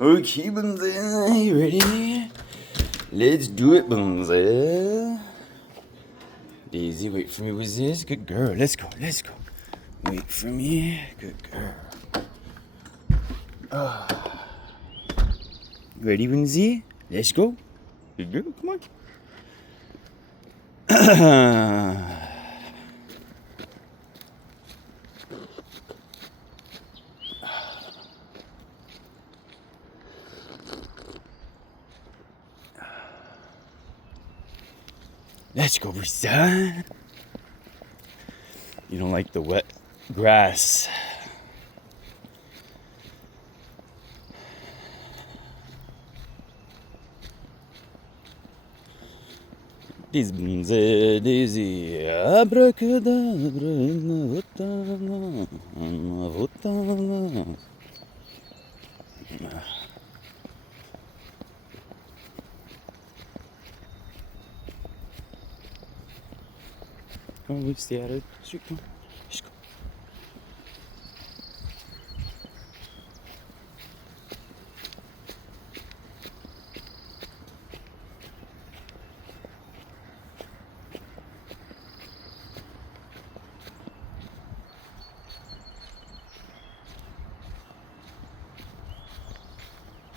Okay, Bunze, you ready? Let's do it, Bunze. Daisy, wait for me with this. Good girl. Let's go. Let's go. Wait for me. Good girl. Ready, Bunze? Let's go. Good girl. Come on. Let's go, Brisa. You don't like the wet grass. Daisy, Bunze, Daisy. Abracadabra, votana, votana. Come on, Lucy, at it. Shoot, come on.